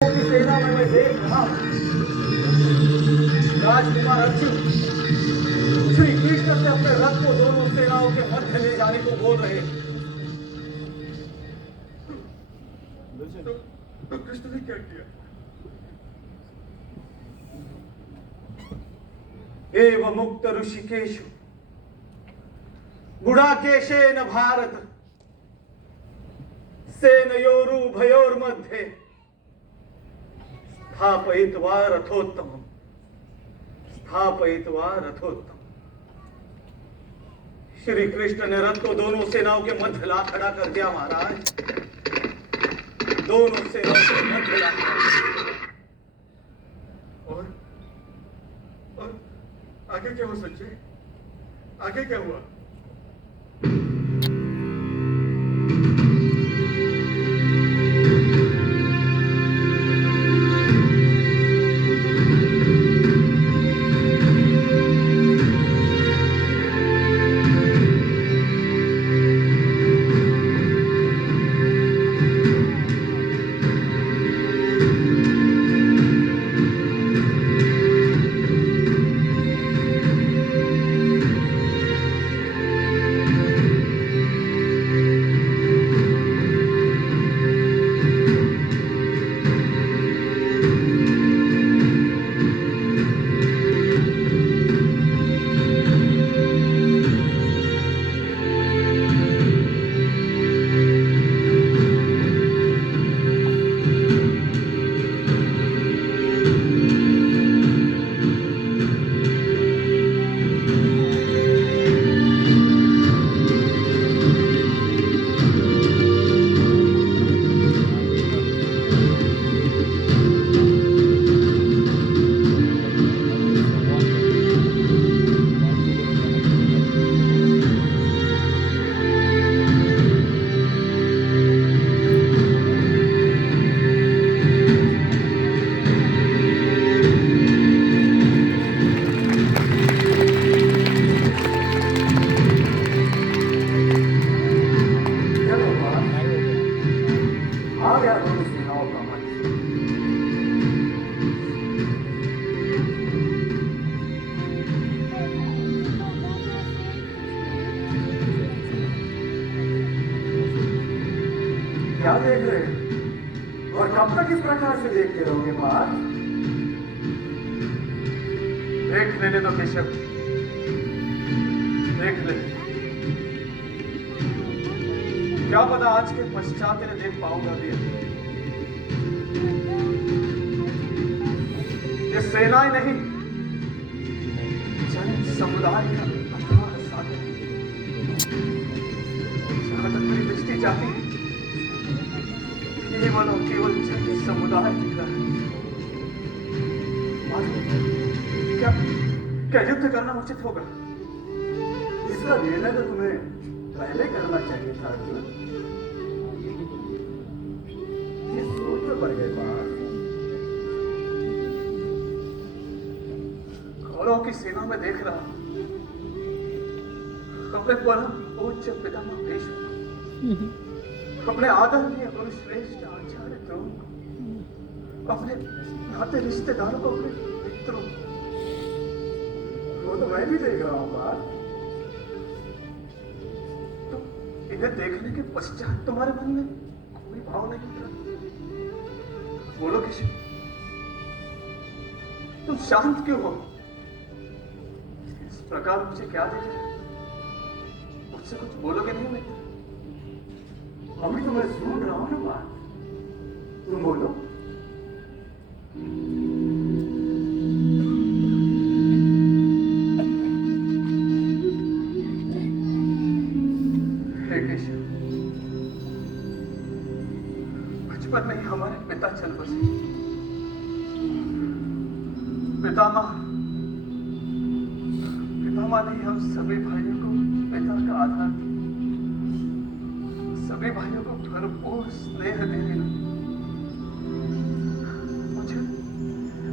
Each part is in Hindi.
की सेना में मैं देख रहा हूं राजकुमार अर्जुन श्री कृष्ण से अपने रथ को दोनों सेनाओं के मध्य ले जाने को बोल रहे हैं। तो कृष्ण ने क्या किया? एव मुक्त ऋषिकेश गुणाकेशेन भारत सेनयोरुभयोर्मध्ये स्थापयित्वा रथोत्तमम् स्थापयित्वा रथोत्तम। श्री कृष्ण ने रथ को दोनों सेनाओं के मध्य ला खड़ा कर दिया महाराज, दोनों सेनाओं के मध्य ला खड़ा कर दिया। और आगे क्या हो सच्चे? आगे क्या हुआ? क्या देख रहे हैं और कब तक इस प्रकार से देखते रहोगे बात? देख लेने दो केशव, देख ले। क्या पता आज के पश्चात तेरे देख पाऊंगा भी। ये सेनाएं नहीं, जन समुदाय का अथाह सागर, जहां तक मेरी दृष्टि जाती है केवल और केवल जन समुदाय दिख रहा है। क्या क्या युद्ध करना उचित होगा? इसका निर्णय तो तुम्हें पहले करना चाहिए था अर्जुन। ये सोच में पड़ गए बात। कौरवों की सेना में देख रहा हूं अपने परम पूज्य पितामह भीष्म, अपने आदरणीय गुरु श्रेष्ठ आचार्य द्रोण, अपने नाते रिश्तेदारों को, अपने मित्रों, वो तो मैं भी देख रहा हूं बात। तो इन्हें देखने के पश्चात तुम्हारे मन में कोई भाव नहीं उतरा? बोलो किशोर, तुम शांत क्यों हो? इस प्रकार मुझे क्या देख रहे? मुझसे कुछ बोलोगे नहीं मित्र? अभी तो मैं सुन रहा हूं ना बात, तुम बोलो। हे केशव, बचपन में ही हमारे पिता चल बसे। पितामह ने हम सभी भाइयों को पिता का आधार दिया, सभी भाइयों को भरपूर स्नेह देने लगे।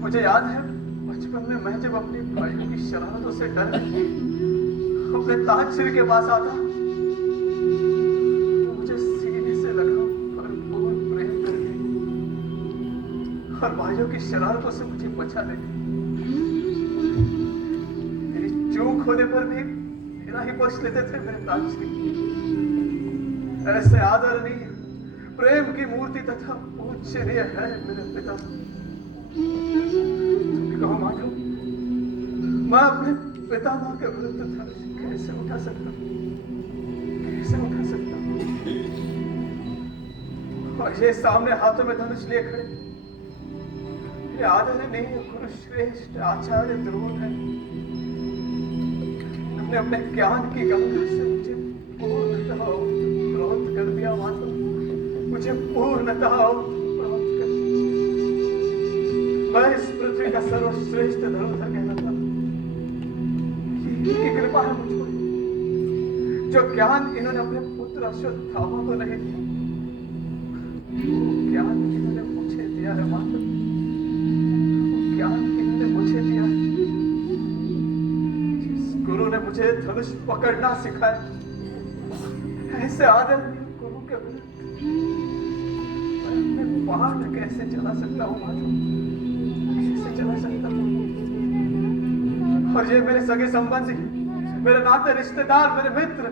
मुझे याद है बचपन में मैं जब अपने भाइयों की शरारतों से डर अपने ताज सिर के पास आता तो मुझे सीने से लगा भरपूर प्रेम करके और भाइयों की शरारतों से मुझे बचा ले। मेरी चूक होने पर भी मेरा ही बख्श लेते थे मेरे पिताश्री। ऐसे आदरणीय प्रेम की मूर्ति तथा पूजनीय है मेरे पिता। तुम भी कहो माधव, मैं अपने पितामह के विरुद्ध धनुष कैसे उठा सकता, कैसे उठा सकता? और ये सामने हाथों में धनुष लिए खड़े ये आदरणीय गुरु श्रेष्ठ आचार्य द्रोण है। हमने अपने ज्ञान की गंगा से मुझे पूर्णतः प्रोत कर दिया माधव, मुझे पूर्णतः प्रोत कर दिया। मैं इस पृथ्वी का सर्वश्रेष्ठ धरोहर कहलाता। ये कृपा है मुझ पर, जो ज्ञान इन्होंने अपने पुत्र अश्वत्थामा को नहीं दिया, ज्ञान इन्होंने मुझे दिया है माधव, ज्ञान इन्होंने मुझे दिया है। जिस गुरु ने मुझे धनुष पकड़ना सिखाया, ऐसे आदरणीय गुरु के विरुद्ध मैं बाण कैसे चला सकता हूँ माधव, कैसे चला सकता हूँ? और ये मेरे सगे संबंधी, मेरे नाते रिश्तेदार, मेरे मित्र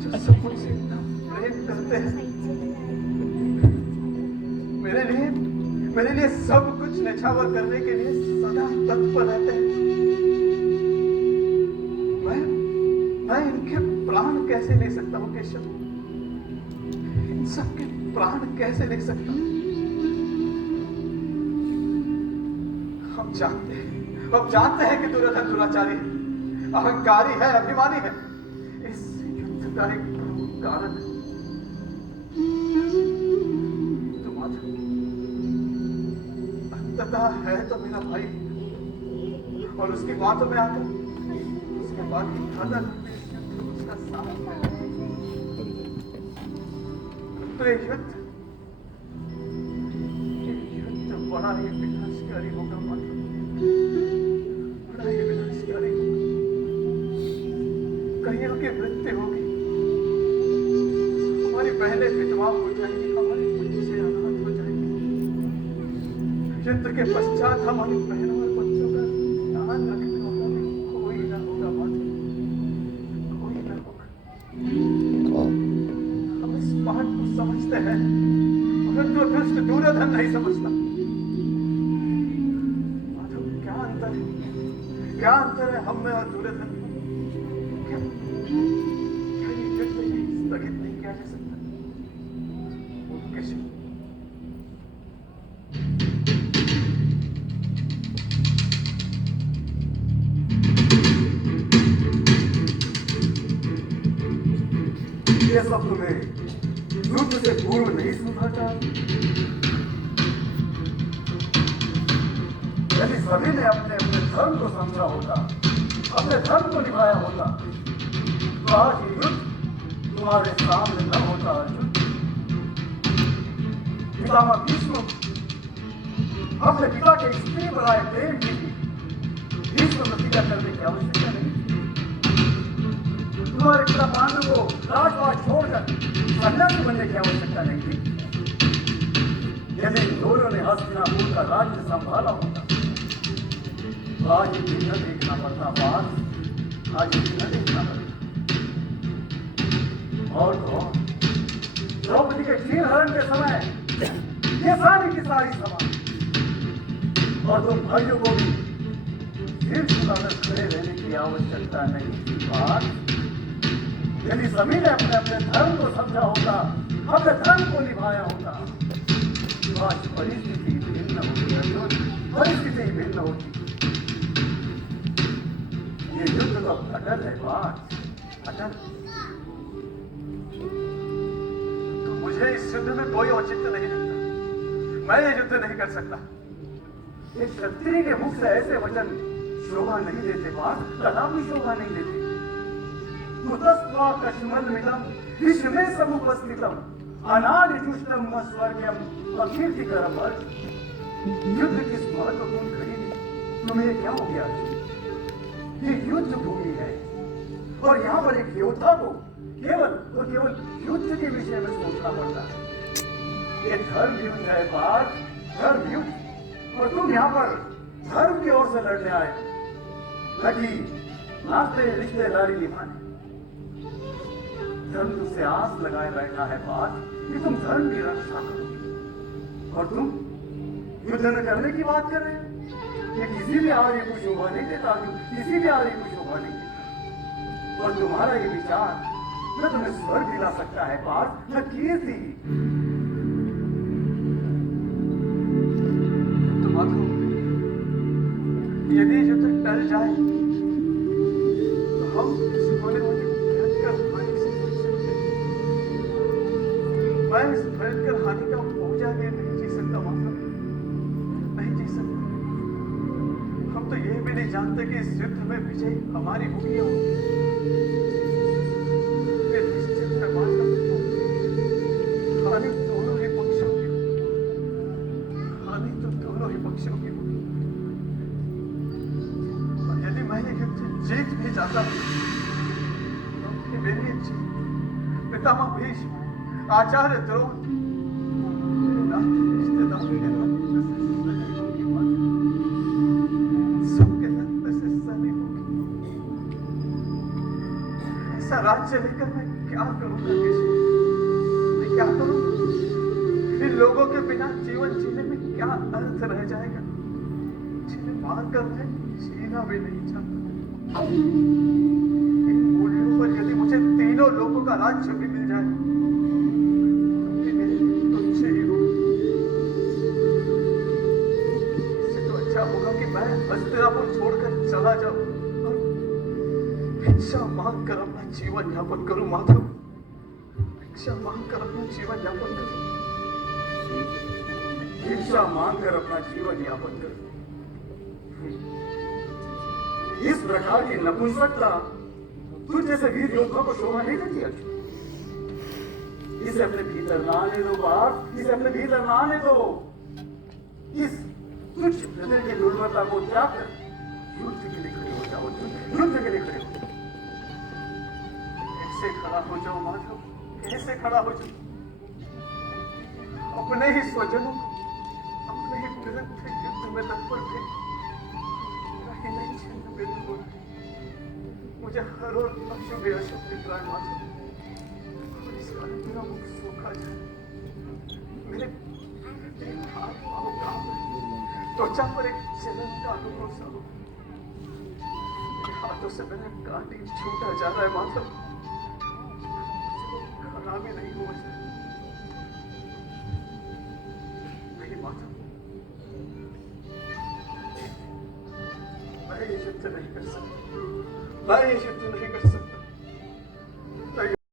जो सब मुझसे इतना प्रेम करते हैं, मेरे लिए सब कुछ निछावर करने के लिए सदा तत्पर रहते हैं। मैं इनके प्राण कैसे ले सकता हूँ केशव? इन सबके प्राण कैसे ले सकता हूँ? हम जानते हैं कि दुर्योधन दुराचारी है, अहंकारी है, अभिमानी है। इस युद्ध का एक प्रमुख कारण तो माधव अंततः है तो मेरा भाई, और उसकी बातों में आकर उसके बाद की दादा उसका साथ है। तो ये युद्ध बड़ा ही विनाशकारी होगा माधव, बड़ा ही विनाशकारी होगा। कईयों की मृत्यु होगी, हमारी बहनें विधवा हो जाएंगी, हमारे बच्चे अनाथ हो जाएंगे। युद्ध के पश्चात हमारी बहनों और बच्चों का ध्यान रखने वाला भी कोई ना होगा माधव, कोई ना होगा। हम इस बात को समझते हैं, मगर जो दुष्ट दुर्योधन नहीं समझता। माधव क्या अंतर है हम में और दुर्योधन में? क्या ये युद्ध स्थगित नहीं किया जा सकता? कैसे? ये सब तुम्हें युद्ध से पूर्व नहीं सुझाता? यदि सभी ने अपने अपने धर्म को समझा होता, अपने धर्म को निभाया होता, तो आज ये युद्ध तुम्हारे सामने न होता। अर्जुन, पितामह भीष्म अपने पिता के स्त्री बनाए प्रेम की भीष्म प्रतिज्ञा करने की आवश्यकता नहीं। तुम्हारे पिता पांडव को राजपाट छोड़कर सन्यासी बनने की आवश्यकता नहीं थी। यदि दोनों ने हस्तिनापुर का राज्य संभाला होता, आज ये दिन न देखना पड़ता बात, आज ये दिन न देखना पड़ता। और तो द्रौपदी के क्षीर हरण के समय ये सारी की सारी सभा और तुम भाइयों को भी सिर झुकाकर खड़े रहने की आवश्यकता नहीं थी बात। यदि सभी ने अपने अपने धर्म को समझा होता, अपने धर्म को निभाया होता, तो आज परिस्थिति भिन्न होती है, परिस्थिति भिन्न होती। ये युद्ध तो अटल है बात, अटल। तो मुझे इस युद्ध में कोई औचित्य नहीं दिखता, मैं ये युद्ध नहीं कर सकता। एक क्षत्रिय के मुख से ऐसे वचन शोभा नहीं देते बात, कदापि शोभा नहीं देते। कश्मलमिदं विश्वे समुपस्थितम् अनादिजुष्टं स्वर्गम अकीर्तिकरम। युद्ध किस महत्वपूर्ण घड़ी में तुम्हें क्या हो गया? ये युद्ध भूमि है और यहाँ पर एक योद्धा को केवल युद्ध के विषय में सोचना पड़ता है। ये धर्म युद्ध है बात, धर्म युद्ध। और तुम यहाँ पर धर्म की ओर से लड़ने आए न कि नाते रिश्तेदारी निभाने। धर्म तुझसे आस लगाए बैठा है बात कि तुम धर्म की रक्षा करो, और तुम युद्ध न करने की बात कर रहे हो। ये किसी भी आर्य को शोभा नहीं देता, किसी भी आर्य को शोभा नहीं देता। और तुम्हारा ये विचार न तुम्हें स्वर्ग दिला सकता है पार्थ, न कीर्ति। तो माधव, यदि युद्ध टल जाए तो हम इस होने वाली भयंकर हानि से बच सकते हैं। मैं इस भयंकर हानि का बोझा लिए नहीं जी सकता माधव, नहीं जी सकता। हम तो ये भी नहीं जानते कि इस युद्ध में विजय हमारी होगी या होगी। ये निश्चित है माधव, हानि दोनों ही पक्षों की होगी। हानि तो दोनों ही पक्षों की होगी। और यदि मैं ये युद्ध जीत भी जाता हूँ तो फिर मेरी ये जीत पितामह भीष्म, आचार्य द्रोण, मेरे नाते रिश्तेदार के रक्त से सनी होगी माधव, सबके रक्त से सनी होगी। ऐसा राज्य लेकर मैं क्या करूंगा केशव? मैं क्या करूंगा? इन लोगों के बिना जीवन जीने में क्या अर्थ रह जाएगा, जिन्हें मारकर मैं जीना भी नहीं चाहता। इन मूल्यों पर यदि मुझे तीनों लोगों का राज्य भी मिल जाए तो भी मेरे लिए तुच्छ ही होगा। इससे तो अच्छा होगा कि मैं हस्तिनापुर छोड़कर चला जाऊं और भिक्षा मांग कर अपना जीवन यापन करूं माधव, भिक्षा मांग कर अपना जीवन यापन करूं। भिक्षा मांगकर अपना जीवन यापन कर। इस प्रकार की नपुंसकता तुझ जैसे वीर योद्धा को शोभा नहीं देती अर्जुन। इसे अपने भीतर ना आने दो पार्थ, इसे अपने भीतर ना आने दो। इस तुझ हृदय की दुर्बलता को त्याग कर युद्ध के लिए खड़े हो जाओ, युद्ध के लिए खड़े हो जाओ। कैसे खड़ा हो जाऊं माधव, कैसे खड़ा हो जाऊं? अपने ही स्वजनों को अपने ही विरुद्ध युद्ध में तत्पर थे, कहीं नहीं छिन्न भिन्न हो रहे। मुझे हर और अशुभ ही अशुभ दिख रहा है माधव, और इस कारण मेरा मुख सूखा जाए, मेरे हाथ पांव कांप रहे, त्वचा पर एक जलन का अनुभव सा हो। मेरे हाथों से मेरा कांटी छूटा जा रहा है माधव, खड़ा भी नहीं हुआ जाए। नहीं माधव, मैं ये युद्ध नहीं कर सकता, मैं ये युद्ध नहीं